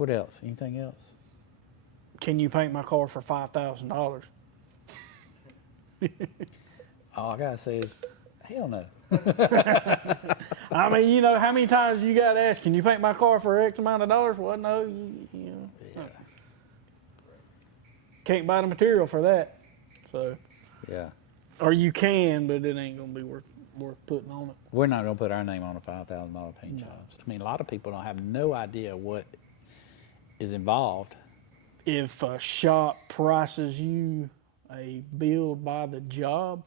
What else? Anything else? Can you paint my car for $5,000? All I gotta say is, hell no. I mean, you know, how many times you got to ask, can you paint my car for X amount of dollars? Well, no, you know. Yeah. Can't buy the material for that. So, Yeah. or you can, but it ain't going to be worth putting on it. We're not gonna put our name on a $5,000 paint jobs. I mean, a lot of people don't have no idea what is involved. If a shop prices you a build by the job,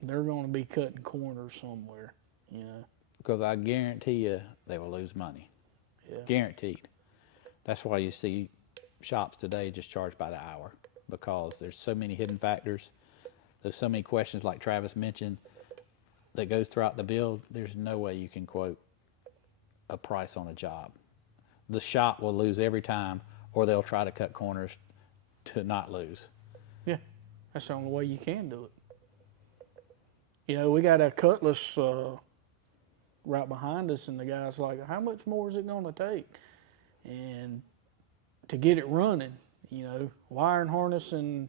they're going to be cutting corners somewhere, you know. Because I guarantee you they will lose money. Yeah. Guaranteed. That's why you see shops today just charge by the hour, because there's so many hidden factors. There's so many questions, like Travis mentioned, that goes throughout the build. There's no way you can quote a price on a job. The shop will lose every time, or they'll try to cut corners to not lose. Yeah, that's the only way you can do it. You know, we got a Cutlass right behind us, and the guy's like, how much more is it going to take? And to get it running, you know, wiring harness and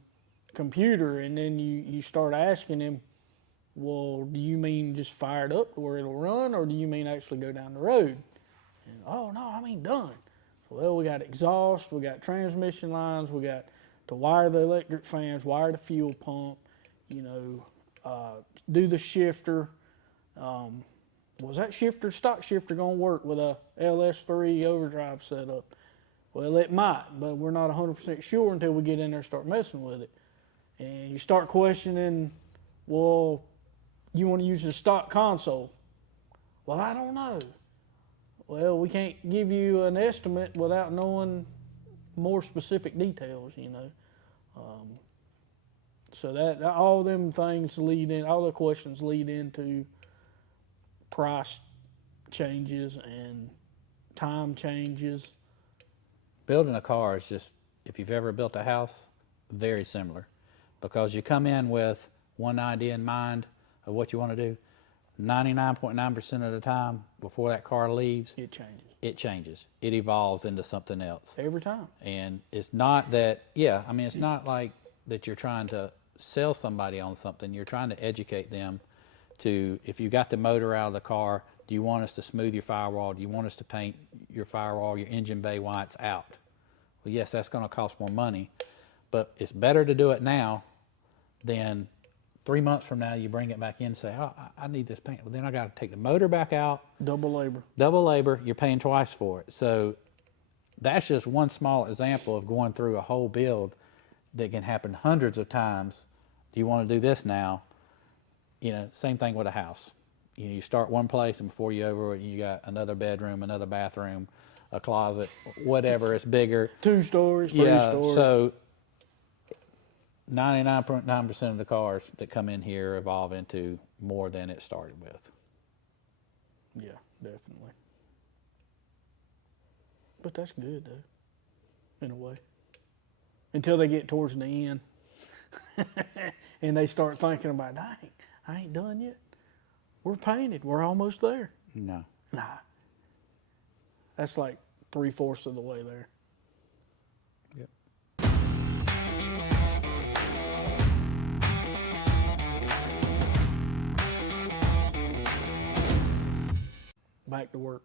computer, and then you start asking him, well, do you mean just fire it up to where it'll run, or do you mean actually go down the road? And, oh, no, I mean done. Well, we got exhaust, we got transmission lines, we got to wire the electric fans, wire the fuel pump, you know, do the shifter. Was that stock shifter going to work with a LS3 overdrive setup? Well, it might, but we're not 100% sure until we get in there and start messing with it. And you start questioning, well, you want to use the stock console? Well, I don't know. Well, we can't give you an estimate without knowing more specific details, you know. So that all them things lead in, all the questions lead into price changes and time changes. Building a car is just, if you've ever built a house, very similar, because you come in with one idea in mind of what you want to do. 99.9% of the time before that car leaves, It changes. It changes. It evolves into something else. Every time. And it's not that, yeah, I mean, it's not like that you're trying to sell somebody on something. You're trying to educate them to, if you got the motor out of the car, do you want us to smooth your firewall? Do you want us to paint your firewall, your engine bay while it's out? Well, yes, that's going to cost more money, but it's better to do it now than 3 months from now you bring it back in and say, oh, I need this paint. Well, then I got to take the motor back out. Double labor. Double labor, you're paying twice for it. So that's just one small example of going through a whole build that can happen hundreds of times. Do you want to do this now? You know, same thing with a house. You know, you start one place, and before you over it, you got another bedroom, another bathroom, a closet, whatever. It's bigger. 2 stories, 3 Yeah, stories. so 99.9% of the cars that come in here evolve into more than it started with. Yeah, definitely. But that's good, though, in a way. Until they get towards the end and they start thinking about, dang, I ain't done yet. We're painted. We're almost there. No. Nah. That's like 3/4 of the way there. Yep. Back to work.